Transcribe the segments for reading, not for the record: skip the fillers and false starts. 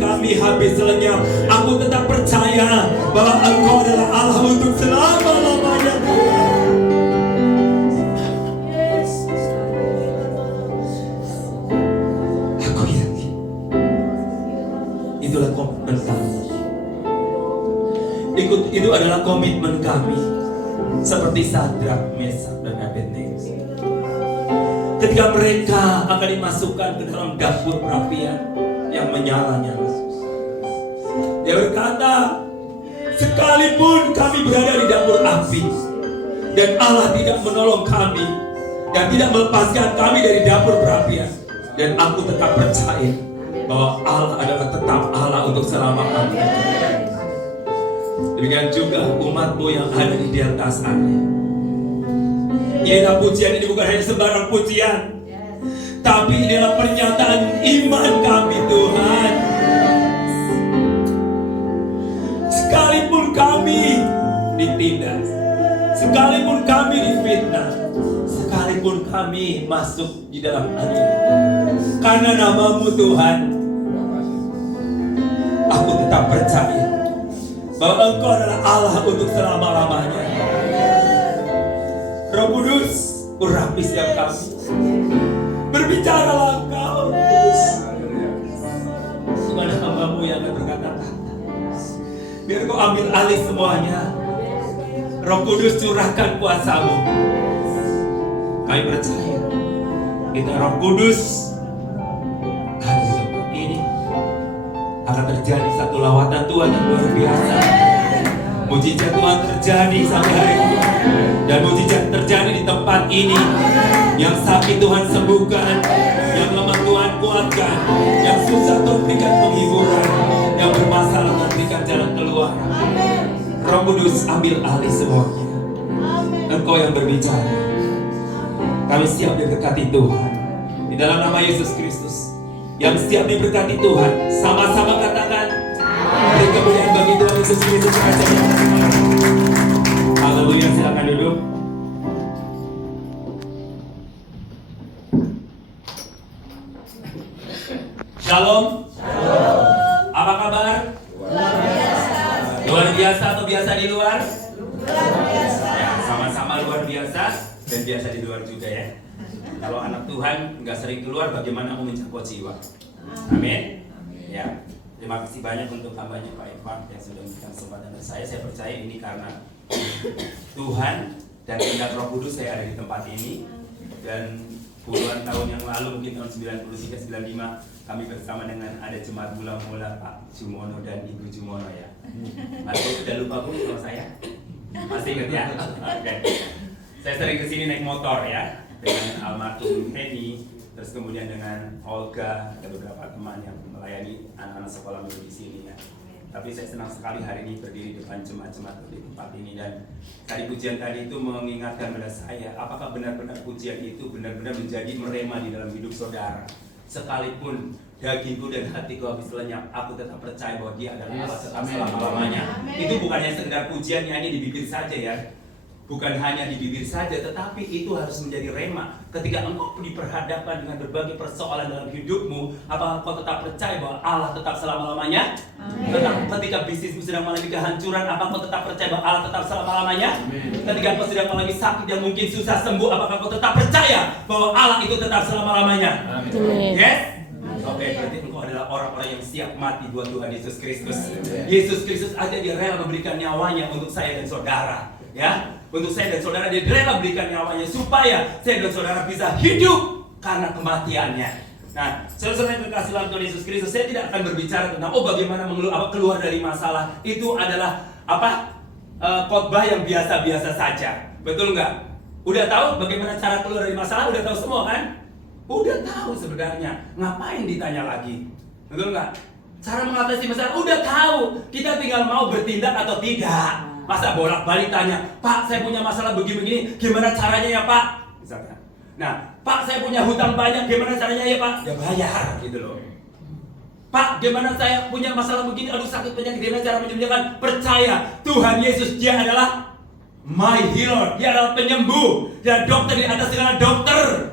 kami habis lenyap, aku tetap percaya bahwa Engkau adalah Allah untuk selama-lamanya. Aku yakin itulah komitmen kami. Itu adalah komitmen kami, seperti Sadrak, Mesak, dan Abednego. Ketika mereka akan dimasukkan ke dalam dapur perapian yang menyala-nyala, dia berkata, sekalipun kami berada di dapur api dan Allah tidak menolong kami dan tidak melepaskan kami dari dapur perapian, dan aku tetap percaya bahwa Allah adalah tetap Allah untuk selama-lamanya. Demikian juga umatmu yang ada di delta sana. Inilah pujian ini bukan hanya sembarang pujian, tapi inilah pernyataan iman kami, Tuhan. Sekalipun kami ditindas, sekalipun kami difitnah, sekalipun kami masuk di dalam angin, karena nama-Mu Tuhan, aku tetap percaya bahwa Engkau adalah Allah untuk selama-lamanya. Roh Kudus, urapi setiap kami. Berbicaralah Engkau. Bukan hamba-Mu yang akan berkata-kata. Biar Kau ambil alih semuanya. Roh Kudus, curahkan kuasa-Mu. Kami percaya itu Roh Kudus ada di tempat ini. Akan terjadi satu lawatan Tuhan yang luar biasa. Mujizat Tuhan terjadi sampai hari ini, dan mujizat terjadi di tempat ini. Yang sakit Tuhan sembuhkan, yang lemah Tuhan kuatkan, yang susah Tuhan berikan penghiburan, yang bermasalah Tuhan berikan jalan keluar. Roh Kudus, ambil alih semuanya. Engkau yang berbicara. Kami siap diberkati Tuhan di dalam nama Yesus Kristus. Yang siap diberkati Tuhan, sama-sama katakan, beri kemuliaan bagi Tuhan Yesus Kristus. Haleluya, silakan duduk. Shalom. Shalom. Apa kabar? Luar biasa. Luar biasa atau biasa di luar? Luar biasa. Ya, sama-sama luar biasa dan biasa di luar juga ya. Kalau anak Tuhan nggak sering keluar, bagaimana mau menjangkau jiwa? Amin. Ya, terima kasih banyak untuk hambanya Pak Evan yang sudah memberikan kesempatan ke saya. Saya percaya ini karena Tuhan dan kehendak Roh Kudus saya ada di tempat ini. Dan puluhan tahun yang lalu, mungkin tahun 93-95, kami bersama dengan ada jemaat mula-mula Pak Jumono dan Ibu Jumono ya. Masih udah lupa Bu kalau saya? Masih ingat ya? Oke. Saya sering kesini naik motor ya, dengan almarhum Henny, terus kemudian dengan Olga, ada beberapa teman yang melayani anak-anak sekolah minggu di sini ya. Tapi saya senang sekali hari ini berdiri depan jemaat-jemaat di tempat ini, dan tadi pujian tadi itu mengingatkan pada saya, apakah benar-benar pujian itu benar-benar menjadi merema di dalam hidup saudara. Sekalipun dagingku dan hatiku habis lenyap, aku tetap percaya bahwa Dia adalah Allah tetap selama-lamanya. Itu bukannya sekedar pujian nyanyi di bibir saja ya. Bukan hanya di bibir saja, tetapi itu harus menjadi rema. Ketika engkau diperhadapkan dengan berbagai persoalan dalam hidupmu, apakah kau tetap percaya bahwa Allah tetap selama-lamanya? Ketika bisnismu sedang mengalami kehancuran, apakah kau tetap percaya bahwa Allah tetap selama-lamanya? Ketika kau sedang mengalami sakit yang mungkin susah sembuh, apakah kau tetap percaya bahwa Allah itu tetap selama-lamanya? Yes? Oke, berarti engkau adalah orang-orang yang siap mati buat Tuhan Yesus Kristus. Yesus Kristus aja Dia rela memberikan nyawanya untuk saya dan saudara. Ya, untuk saya dan saudara Dia rela berikan nyawanya supaya saya dan saudara bisa hidup karena kematiannya. Nah, saudara-saudara yang terkasih dalam Tuhan Yesus Kristus, saya tidak akan berbicara tentang bagaimana keluar dari masalah. Itu adalah khotbah yang biasa-biasa saja. Betul nggak? Udah tahu bagaimana cara keluar dari masalah? Udah tahu semua kan? Udah tahu sebenarnya. Ngapain ditanya lagi? Betul nggak? Cara mengatasi masalah udah tahu. Kita tinggal mau bertindak atau tidak. Masa bolak-balik tanya, Pak saya punya masalah begini-begini, gimana caranya ya Pak? Misalnya. Nah, Pak saya punya hutang banyak, gimana caranya ya Pak? Ya bayar gitu loh. Pak gimana saya punya masalah begini, aduh sakit penyakit, gimana cara menyembuhkan? Percaya, Tuhan Yesus Dia adalah my healer, Dia adalah penyembuh, Dia dokter di atas segala dokter.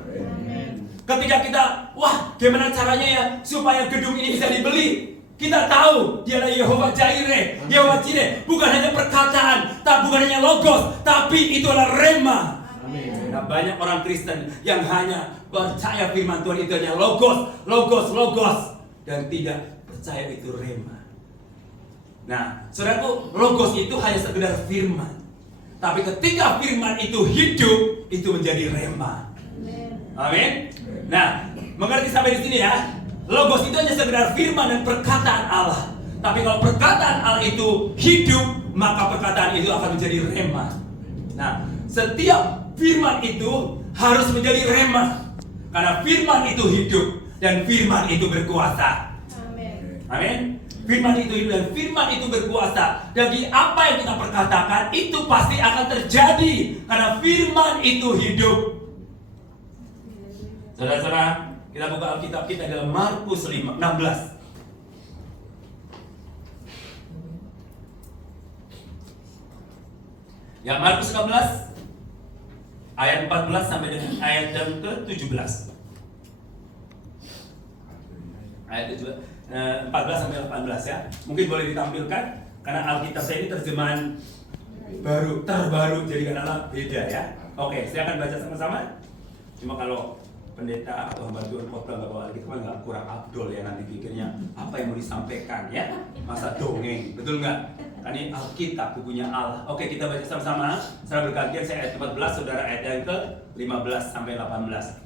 Ketika kita, wah gimana caranya ya supaya gedung ini bisa dibeli? Kita tahu Dia adalah Yehova Jireh, Yehova Jireh. Bukan hanya perkataan, bukan hanya logos, tapi itu adalah rema. Nah, banyak orang Kristen yang hanya percaya firman Tuhan itu hanya logos, dan tidak percaya itu rema. Nah, saudaraku, logos itu hanya sekedar firman. Tapi ketika firman itu hidup, itu menjadi rema. Amin. Nah, mengerti sampai di sini ya? Logos itu hanya sekedar firman dan perkataan Allah. Tapi kalau perkataan Allah itu hidup, maka perkataan itu akan menjadi rema. Nah, setiap firman itu harus menjadi rema. Karena firman itu hidup dan firman itu berkuasa. Amin. Firman itu hidup dan firman itu berkuasa. Jadi apa yang kita perkatakan itu pasti akan terjadi. Karena firman itu hidup. Saudara-saudara, kita buka Alkitab kita dalam Markus 16. Ya, Markus 16 ayat 14 sampai dengan ayat yang ke-17. Ayat 14 sampai 18 ya. Mungkin boleh ditampilkan karena Alkitab saya ini terjemahan terbaru, jadi kadang-kadang beda ya. Oke, saya akan baca sama-sama. Cuma kalau pendeta atau hamba Tuhan khotbah nggak bawa Alkitab kan nggak kurang abdol ya, nanti pikirnya apa yang mau disampaikan ya, masa dongeng, betul nggak? Kan ini Alkitab, bukunya Allah. Oke, kita baca sama-sama secara bergantian. Saya ayat 14, saudara ayat yang ke-15 sampai 18.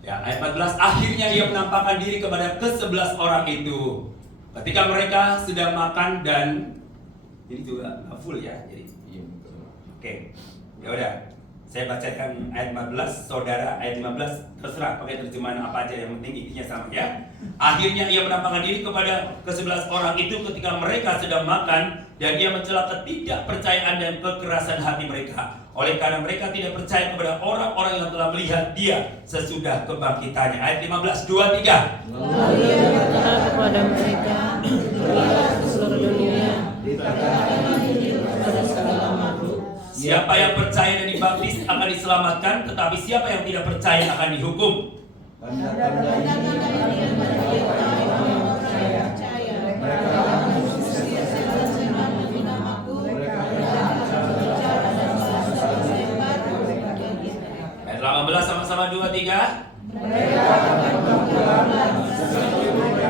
Ya, ayat 14, akhirnya ia menampakkan diri kepada ke-11 orang itu. Ketika mereka sedang makan dan ini juga full ya, jadi. Oke, ya udah. Saya bacakan ayat 14, saudara ayat 15, terserah pakai terjemahan apa aja, yang penting intinya sama ya. Akhirnya ia menampakkan diri kepada ke-11 orang itu ketika mereka sedang makan, dan ia mencela ketidakpercayaan dan kekerasan hati mereka. Oleh karena mereka tidak percaya kepada orang-orang yang telah melihat dia sesudah kebangkitannya. Ayat 15, 2, 3. Lalu ia berkata kepada mereka, pergilah ke seluruh dunia, beritakanlah Injil kepada segala makhluk. Siapa yang percaya dan dibaptis akan diselamatkan, tetapi siapa yang tidak percaya akan dihukum. Katakanlah Injil kepada mereka yang percaya. Mereka akan berselisih secara demi namaku. Mereka akan berbicara dan bahasa sehebat mereka. Ayat 18 sama-sama 2, 3. Mereka akan berpulang sesuatu yang mereka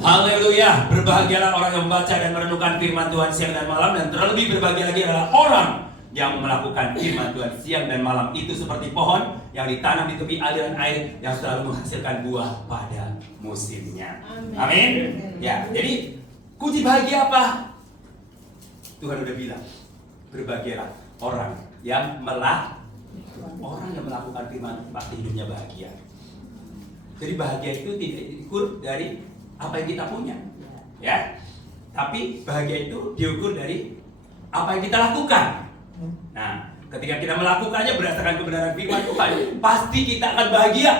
Haleluya, berbahagialah orang yang membaca dan merenungkan firman Tuhan siang dan malam, dan terlebih berbahagia lagi adalah orang yang melakukan firman Tuhan siang dan malam. Itu seperti pohon yang ditanam di tepi aliran air yang selalu menghasilkan buah pada musimnya. Amin. Ya, jadi kunci bahagia apa? Tuhan udah bilang, berbahagialah orang yang melakukan firman, pasti hidupnya bahagia. Jadi bahagia itu tidak diukur dari apa yang kita punya, ya. Tapi bahagia itu diukur dari apa yang kita lakukan. Nah, ketika kita melakukannya berdasarkan kebenaran firman Tuhan, pasti kita akan bahagia.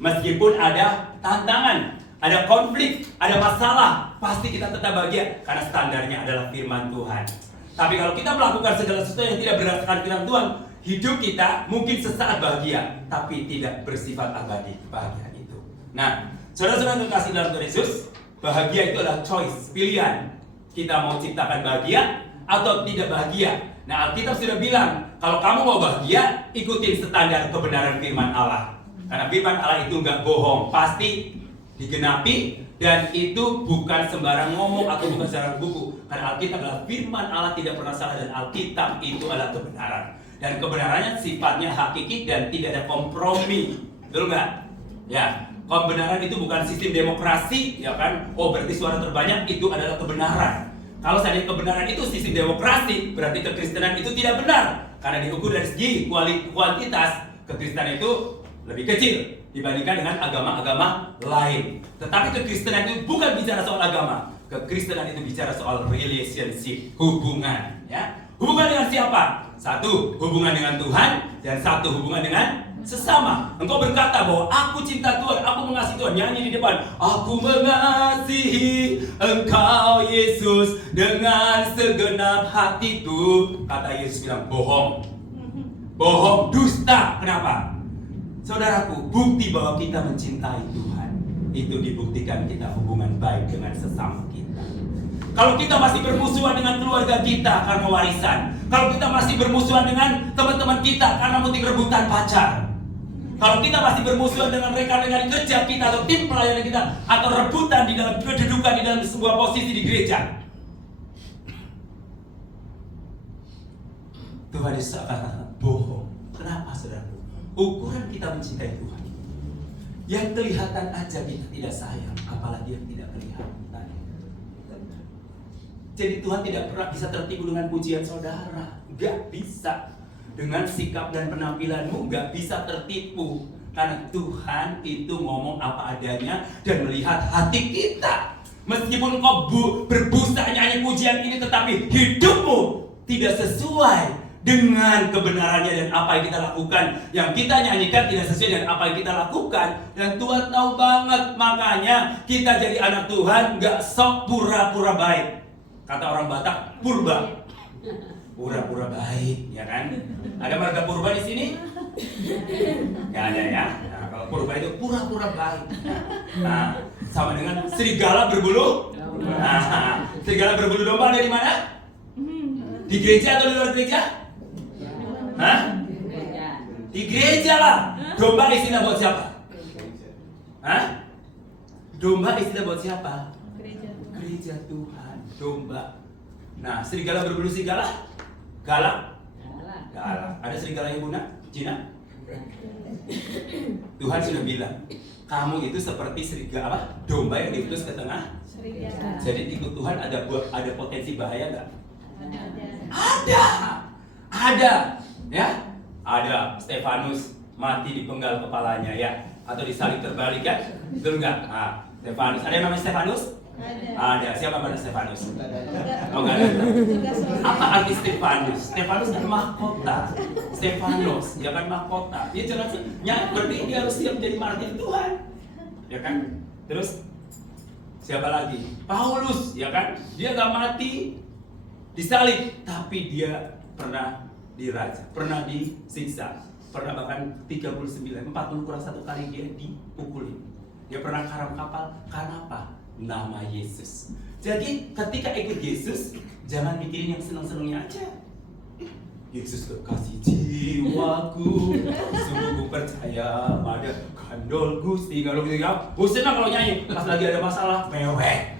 Meskipun ada tantangan, ada konflik, ada masalah, pasti kita tetap bahagia karena standarnya adalah firman Tuhan. Tapi kalau kita melakukan segala sesuatu yang tidak berdasarkan firman Tuhan, hidup kita mungkin sesaat bahagia, tapi tidak bersifat abadi kebahagiaan itu. Nah, saudara-saudara terkasih dalam Tuhan Yesus, bahagia itu adalah choice, pilihan. Kita mau ciptakan bahagia atau tidak bahagia. Nah, Alkitab sudah bilang, kalau kamu mau bahagia, ikutin standar kebenaran firman Allah. Karena firman Allah itu nggak bohong, pasti digenapi, dan itu bukan sembarang ngomong atau bukan sembarang buku. Karena Alkitab adalah firman Allah, tidak pernah salah, dan Alkitab itu adalah kebenaran. Dan kebenarannya sifatnya hakiki dan tidak ada kompromi. Betul nggak? Ya. Kebenaran itu bukan sistem demokrasi, ya kan? Oh, berarti suara terbanyak itu adalah kebenaran. Kalau seandainya kebenaran itu sistem demokrasi, berarti kekristenan itu tidak benar. Karena diukur dari segi kuantitas, kekristenan itu lebih kecil dibandingkan dengan agama-agama lain. Tetapi kekristenan itu bukan bicara soal agama. Kekristenan itu bicara soal relationship, hubungan, ya. Hubungan dengan siapa? Satu, hubungan dengan Tuhan, dan satu, hubungan dengan sesama. Engkau berkata bahwa aku cinta Tuhan, aku mengasihi Tuhan. Nyanyi di depan, aku mengasihi Engkau Yesus dengan segenap hatiku. Kata Yesus bilang, bohong. bohong, dusta. Kenapa? Saudaraku, bukti bahwa kita mencintai Tuhan itu dibuktikan kita hubungan baik dengan sesama kita. Kalau kita masih bermusuhan dengan keluarga kita karena warisan, kalau kita masih bermusuhan dengan teman-teman kita karena motif rebutan pacar, kalau kita masih bermusuhan dengan rekan-rekan kerja kita atau tim pelayanan kita, atau rebutan di dalam kedudukan di dalam sebuah posisi di gereja, Tuhan Yesus akan bohong. Kenapa, saudaraku? Ukuran kita mencintai Tuhan, yang kelihatan aja kita tidak sayang, apalagi yang tidak kelihatan. Jadi Tuhan tidak pernah bisa tertipu dengan pujian saudara. Gak bisa. Dengan sikap dan penampilanmu gak bisa tertipu. Karena Tuhan itu ngomong apa adanya dan melihat hati kita. Meskipun kau berbusa nyanyi pujian ini, tetapi hidupmu tidak sesuai dengan kebenarannya dan apa yang kita lakukan. Yang kita nyanyikan tidak sesuai dengan apa yang kita lakukan. Dan Tuhan tahu banget. Makanya kita jadi anak Tuhan gak sok pura-pura baik. Kata orang Batak, purba. Pura-pura baik, ya kan? Ada marga purba di sini? Gak ada ya. Nah, kalau purba itu pura-pura baik. Nah, sama dengan serigala berbulu. Nah, serigala berbulu domba ada di mana? Di gereja atau di luar gereja? Hah? Di gereja lah. Domba istilah buat siapa? Hah? Domba istilah buat siapa? Gereja Tuhan. Domba. Nah, serigala berbulu serigala? Galak? Galak. Ada serigala yang punah? Cina? Tuhan sudah bilang, kamu itu seperti serigala apa? Domba yang diutus ke tengah. Jadi ikut Tuhan ada potensi bahaya nggak? Ada. Ya, ada. Stefanus mati dipenggal kepalanya ya, atau disalib terbalik ya, betul nggak? Nah, Stefanus. Ada yang namanya Stefanus? Ada. Siapa nama Stefanus? Oh, nggak ada. Apa arti Stefanus? Stefanus kan mahkota. Stefanus, ya kan mahkota. Dia jelas berarti dia harus siap menjadi martir Tuhan, ya kan? Terus siapa lagi? Paulus, ya kan? Dia nggak mati disalib, tapi dia pernah diraja, pernah disiksa, pernah bahkan 40 kurang 1 kali dia dipukulin. Dia pernah karam kapal, karena apa? Nama Yesus. Jadi ketika ikut Yesus, jangan mikirin yang senang-senangnya aja. Yesus kekasih jiwaku, sungguh ku percaya pada kandol Gusti. Kalau gitu ya, bosan kalau nyanyi, pas lagi ada masalah, mewek.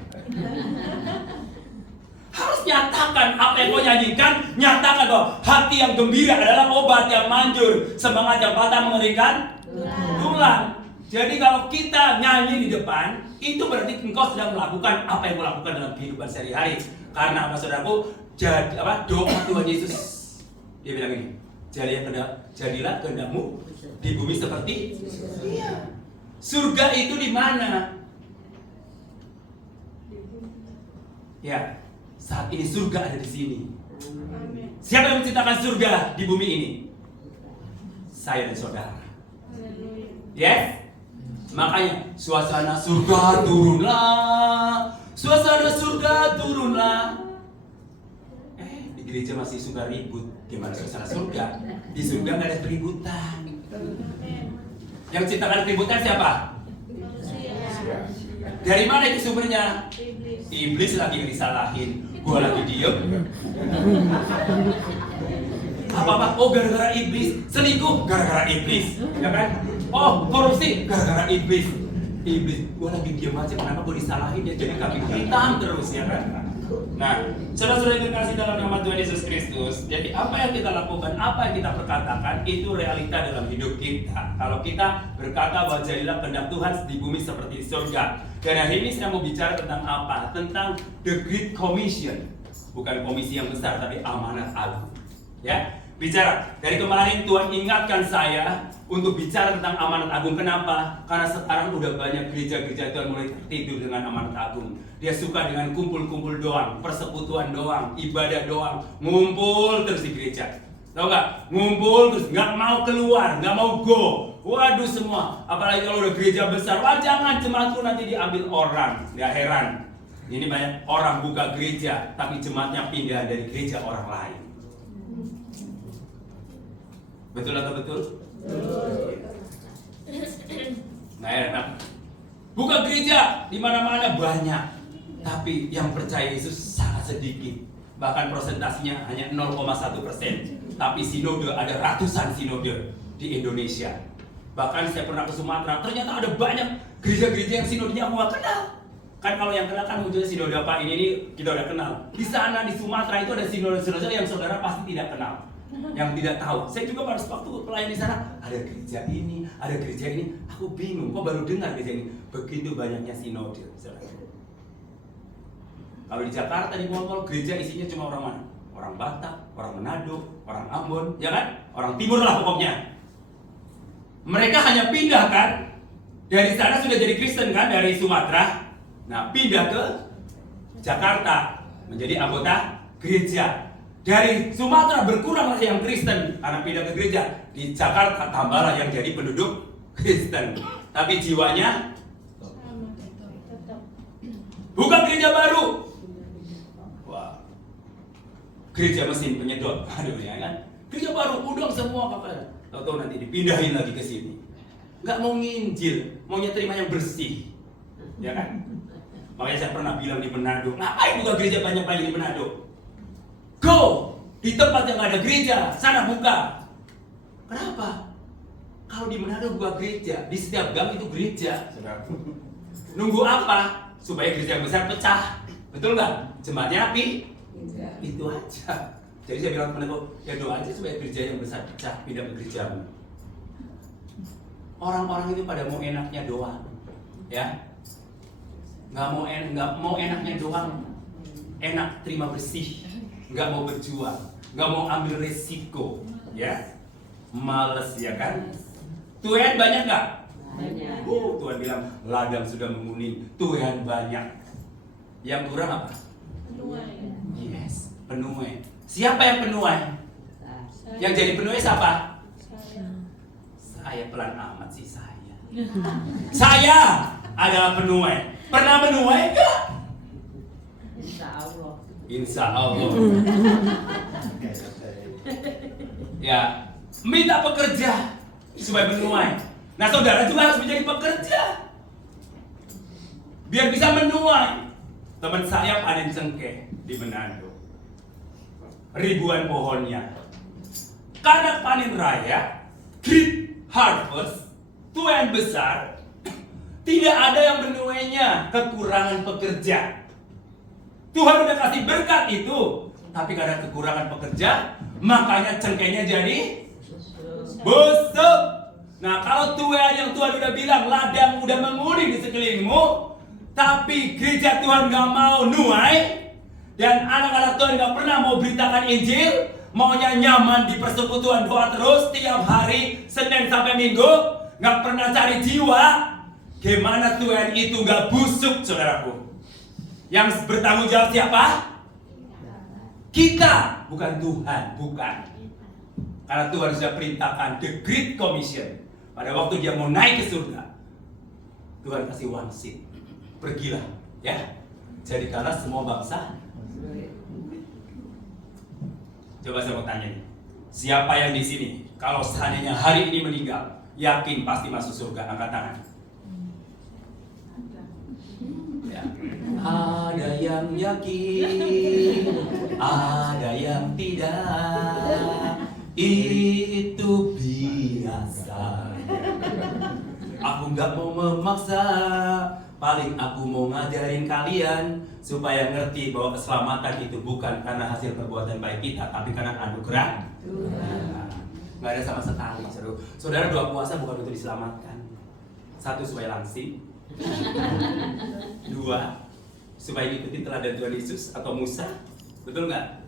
Harus nyatakan apa yang kau nyanyikan, nyatakan bahwa hati yang gembira adalah obat yang manjur, semangat yang patah mengeringkan tulang. Jadi kalau kita nyanyi di depan, itu berarti engkau sedang melakukan apa yang kau lakukan dalam kehidupan sehari-hari. Karena apa, saudaraku? Doa Tuhan Yesus, dia bilang ini, jadilah kehendakmu di bumi seperti dia. Surga itu di mana? Ya, saat ini surga ada di sini. Siapa yang menciptakan surga di bumi ini? Saya dan saudara. Yes? Makanya suasana surga turunlah. Suasana surga turunlah. Di gereja masih suka ribut. Gimana suasana surga? Di surga nggak ada keributan. Yang menciptakan keributan siapa? Dari mana itu sumbernya? Iblis lagi disalahin. Gua lagi diem. Apa-apa? Oh, gara-gara iblis. Selingkuh gara-gara iblis, ya kan? Oh, korupsi gara-gara iblis. Iblis, gua lagi diem aja, kenapa gua disalahin? Dia jadi kambing hitam terus, ya kan? Nah, saudara-saudara yang dikasih dalam nama Tuhan Yesus Kristus, jadi apa yang kita lakukan, apa yang kita perkatakan, itu realita dalam hidup kita. Kalau kita berkata bahwa jadilah kehendak Tuhan di bumi seperti di surga. Dan hari ini saya mau bicara tentang apa? Tentang The Great Commission. Bukan komisi yang besar, tapi amanat agung. Ya, bicara. Dari kemarin Tuhan ingatkan saya untuk bicara tentang amanat agung. Kenapa? Karena sekarang udah banyak gereja-gereja Tuhan mulai tertidur dengan amanat agung. Dia suka dengan kumpul-kumpul doang, persekutuan doang, ibadah doang, ngumpul terus di gereja. Tahu nggak? Ngumpul terus, nggak mau keluar, nggak mau go. Waduh semua. Apalagi kalau udah gereja besar, wah jangan jemaatku nanti diambil orang. Nggak heran. Ini banyak orang buka gereja, tapi jemaatnya pindah dari gereja orang lain. Betul atau betul? Nah, enak. Buka gereja di mana-mana banyak, tapi yang percaya Yesus sangat sedikit. Bahkan prosentasinya hanya 0,1%. Tapi sinode ada ratusan sinode di Indonesia. Bahkan saya pernah ke Sumatera, ternyata ada banyak gereja-gereja yang sinodenya aku nggak kenal. Kan kalau yang kenal kan munculnya sinode apa ini kita udah kenal. Di sana di Sumatera itu ada sinode-sinode yang saudara pasti tidak kenal, yang tidak tahu. Saya juga pada waktu pelayan di sana, ada gereja ini, ada gereja ini. Aku bingung, kok baru dengar gereja ini. Begitu banyaknya sinode, saudara. Kalau di Jakarta di mall gereja isinya cuma orang mana? Orang Batak, orang Manado, orang Ambon, ya kan? Orang Timur lah pokoknya. Mereka hanya pindah kan? Dari sana sudah jadi Kristen kan, dari Sumatera. Nah, pindah ke Jakarta menjadi anggota gereja. Dari Sumatera berkuranglah yang Kristen karena pindah ke gereja. Di Jakarta tambahlah yang jadi penduduk Kristen. Tapi jiwanya buka gereja baru. Wah. Gereja mesin penyedot. Aduh ya kan. Gereja baru undang semua kakak. Tahu-tahu nanti dipindahin lagi ke sini. Nggak mau nginjil, maunya terima yang bersih. Ya kan? Makanya saya pernah bilang di Manado, ngapain buka gereja banyak-banyak di Manado? Go! Di tempat yang ada gereja, sana buka. Kenapa? Kalau di Manado buka gereja, di setiap gang itu gereja. Nunggu apa? Supaya gereja yang besar pecah. Betul nggak? Jemaatnya api? Itu aja. Jadi saya bilang kepada ya doa aja supaya gereja yang besar pecah, pindah ke gerejamu. Orang-orang itu pada mau enaknya doang, ya, nggak mau enaknya doang, enak terima bersih, nggak mau berjuang, nggak mau ambil resiko, ya, males ya kan? Tuhan banyak nggak? Banyak. Tuhan bilang ladang sudah menguning, Tuhan banyak. Yang kurang apa? Penuai. Yes, penuai. Siapa yang penuai? Yang jadi penuai siapa? Saya pelan amat sih saya. Saya adalah penuai. Pernah menuai enggak? Insya Allah. Insya Allah. Ya, minta pekerja supaya menuai. Nah, saudara juga harus menjadi pekerja biar bisa menuai. Teman saya panen cengkeh di Manado. Ribuan pohonnya. Karena panen raya, great harvest, tuai besar, tidak ada yang menuainya, kekurangan pekerja. Tuhan udah kasih berkat itu, tapi karena kekurangan pekerja, makanya cengkehnya jadi busuk. Nah, kalau Tuhan yang Tuhan udah bilang ladang udah menguning di sekelilingmu, tapi gereja Tuhan gak mau nuai, dan anak-anak Tuhan gak pernah mau beritakan Injil, maunya nyaman di persekutuan doa terus tiap hari Senin sampai Minggu, gak pernah cari jiwa. Gimana Tuhan itu gak busuk, saudaraku? Yang bertanggung jawab siapa? Kita, bukan Tuhan, bukan. Karena Tuhan sudah perintahkan the Great Commission. Pada waktu dia mau naik ke surga, Tuhan kasih wangsit, pergilah, ya, jadikanlah semua bangsa. Coba saya mau tanya nih, siapa yang di sini kalau seandainya hari ini meninggal, yakin pasti masuk surga? Angkat tangan. Ya. Ada yang yakin, ada yang tidak. Itu biasa. Aku nggak mau memaksa, paling aku mau ngajarin kalian supaya ngerti bahwa keselamatan itu bukan karena hasil perbuatan baik kita, tapi karena anugerah Tuhan. Nggak ada sama sekali, saudara. Doa puasa bukan untuk diselamatkan. Satu, supaya langsing. Dua, supaya ngikutin teladan Tuhan Yesus atau Musa. Betul nggak?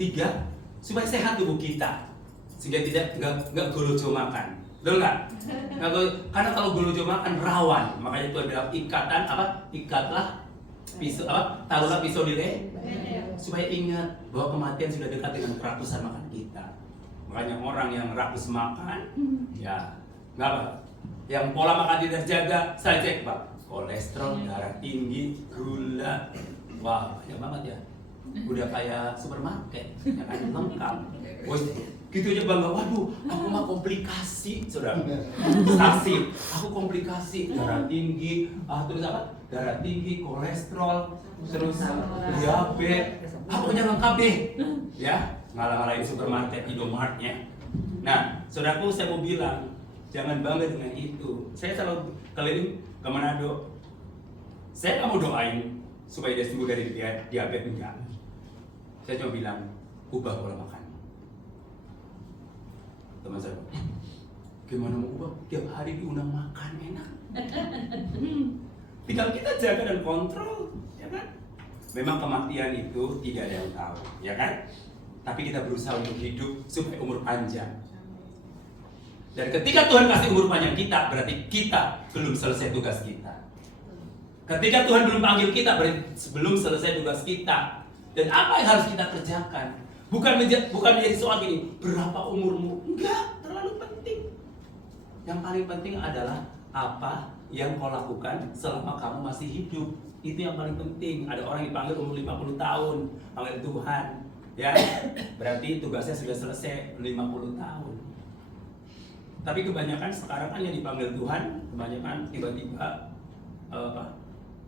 Tiga, supaya sehat tubuh kita, sehingga nggak golojo makan. Betul nggak? Karena kalau golojo makan rawan. Makanya Tuhan bilang ikatan apa? Ikatlah pisau apa? Taruhlah pisau di leher, supaya ingat bahwa kematian sudah dekat dengan kerakusan makan kita. Makanya orang yang rakus makan, ya nggak apa? Yang pola makan tidak terjaga, saya cek Pak, kolesterol, darah tinggi, gula, wah banyak banget ya. Udah kayak supermarket, ya kan, lengkap. Woi, gitu aja bangga, waduh, aku mah komplikasi, saudara. Sakit, aku komplikasi, darah tinggi, terus apa? Darah tinggi, kolesterol, terus diabetes, pokoknya lengkap deh, ya. Ngalah-ngalahin supermarket, Indomartnya. Nah, saudaraku, saya mau bilang, jangan bangga dengan itu. Saya selalu keliling ke Manado. Saya nggak mau doain supaya dia sembuh dari diabetes, enggak. Saya cuma bilang, ubah pola makan. Teman saya, gimana mau ubah? Tiap hari diundang makan enak. Tinggal kita jaga dan kontrol, ya kan? Memang kematian itu tidak ada yang tahu, ya kan? Tapi kita berusaha untuk hidup supaya umur panjang. Dan ketika Tuhan kasih umur panjang kita, berarti kita belum selesai tugas kita. Ketika Tuhan belum panggil kita, berarti belum selesai tugas kita. Dan apa yang harus kita kerjakan? Bukan menjadi soal gini, berapa umurmu? Enggak, terlalu penting. Yang paling penting adalah apa yang kau lakukan selama kamu masih hidup. Itu yang paling penting. Ada orang dipanggil umur 50 tahun, panggil Tuhan. Ya, berarti tugasnya sudah selesai 50 tahun. Tapi kebanyakan sekarang kan yang dipanggil Tuhan, kebanyakan tiba-tiba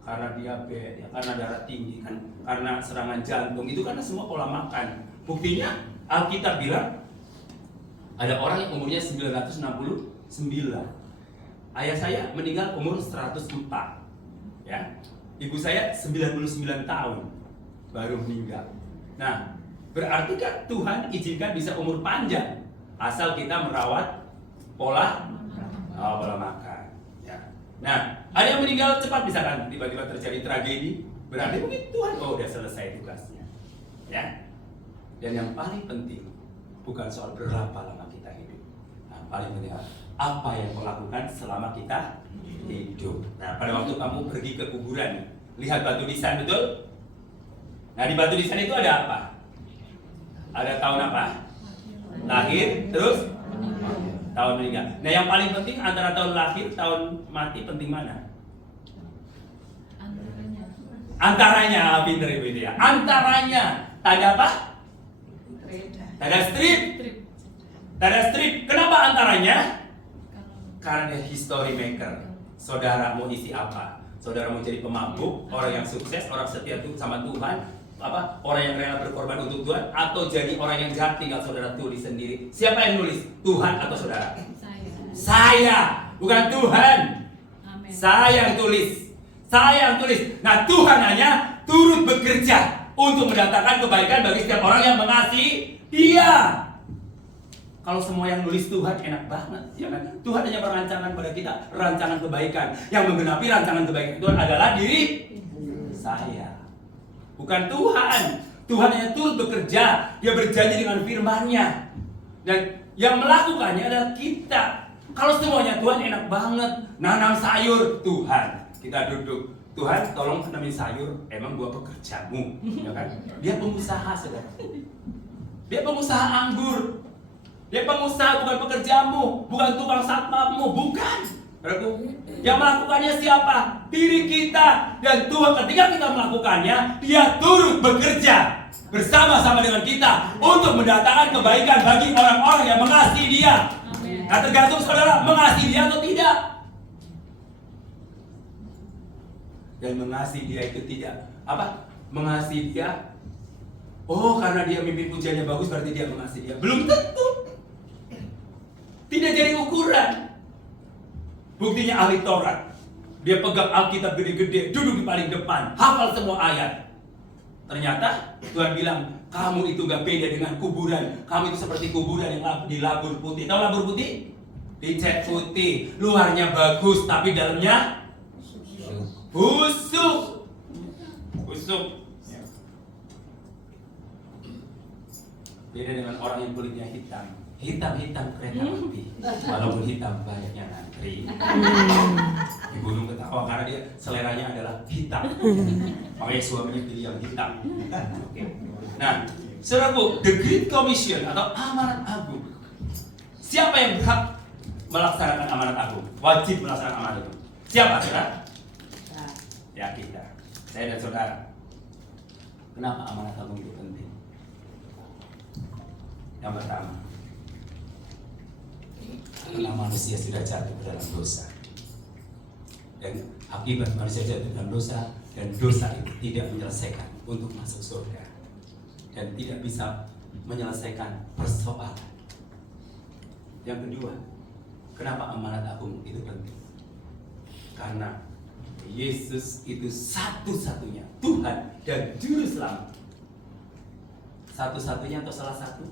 karena diabetes, ya, karena darah tinggi, kan, karena serangan jantung, itu karena semua pola makan. Buktinya Alkitab bilang ada orang yang umurnya 969. Ayah saya meninggal umur 104. Ya. Ibu saya 99 tahun baru meninggal. Nah, berarti kan Tuhan izinkan bisa umur panjang asal kita merawat pola makan. Ya. Nah, ada yang meninggal cepat, misalkan tiba-tiba terjadi tragedi, berarti mungkin Tuhan udah selesai tugasnya. Ya. Dan yang paling penting bukan soal berapa lama kita hidup. Nah, paling penting apa yang kau lakukan selama kita hidup. Nah, pada waktu kamu pergi ke kuburan, lihat batu nisan, betul? Nah, di batu nisan itu ada apa? Ada tahun apa? Lahir, terus tahun meninggal. Nah, yang paling penting antara tahun lahir, tahun mati, penting mana? Antaranya, pinter ibu itu ya. Antaranya, tanda apa? Tanda strip. Tanda strip. Kenapa antaranya? Karena dia history maker. Saudara mau isi apa? Saudara mau jadi pemabuk, orang yang sukses, orang setia sama Tuhan, orang yang rela berkorban untuk Tuhan, atau jadi orang yang jahat tinggal saudara tulis sendiri. Siapa yang nulis? Tuhan atau saudara? Saya, bukan Tuhan. Amen. Saya yang tulis. Saya yang tulis. Nah, Tuhan hanya turut bekerja untuk mendatangkan kebaikan bagi setiap orang yang mengasihi Dia. Kalau semua yang nulis Tuhan enak banget, ya kan? Tuhan hanya merancangkan pada kita rancangan kebaikan. Yang menggenapi rancangan kebaikan Tuhan adalah diri saya, bukan Tuhan. Tuhan hanya turut bekerja, Dia berjanji dengan firman-Nya, dan yang melakukannya adalah kita. Kalau semuanya Tuhan enak banget, nanam sayur Tuhan, kita duduk, Tuhan tolong tanamin sayur, emang gua pekerjamu, ya kan? Dia pengusaha, saudara. Dia pengusaha anggur. Dia pengusaha, bukan pekerjamu, bukan tukang satpammu, bukan. Yang melakukannya siapa? Diri kita. Dan Tuhan ketika kita melakukannya, Dia turut bekerja bersama-sama dengan kita untuk mendatangkan kebaikan bagi orang-orang yang mengasihi Dia. Amen. Nah, tergantung saudara mengasihi Dia atau tidak. Dan mengasihi Dia itu tidak apa? Mengasihi Dia, oh karena dia mimpi pujiannya bagus berarti dia mengasihi Dia. Belum tentu. Tidak jadi ukuran. Buktinya ahli Taurat, dia pegang Alkitab gede-gede, duduk di paling depan, hafal semua ayat. Ternyata Tuhan bilang, kamu itu gak beda dengan kuburan. Kamu itu seperti kuburan yang dilabur putih. Tahu labur putih? Dicat putih, luarnya bagus tapi dalamnya busuk. Busuk. Beda dengan orang yang kulitnya hitam. Hitam-hitam kereta api, walaupun hitam banyaknya ngantri. Dibunuh ketawa karena dia seleranya adalah hitam. Makanya suaminya pilih yang hitam. Oke. Nah, saudaraku, the Great Commission atau amanat agung. Siapa yang berhak melaksanakan amanat agung? Wajib melaksanakan amanat agung. Siapa, saudara? Ya, kita. Saya dan saudara. Kenapa amanat agung itu penting? Yang pertama, Karena manusia sudah jatuh ke dalam dosa. Dan akibat manusia jatuh dalam dosa, dan dosa itu tidak menyelesaikan untuk masuk surga, dan tidak bisa menyelesaikan persoalan. Yang kedua, kenapa amanat agung itu penting? Karena Yesus itu satu-satunya Tuhan dan Juru Selamat. Satu-satunya atau salah satu?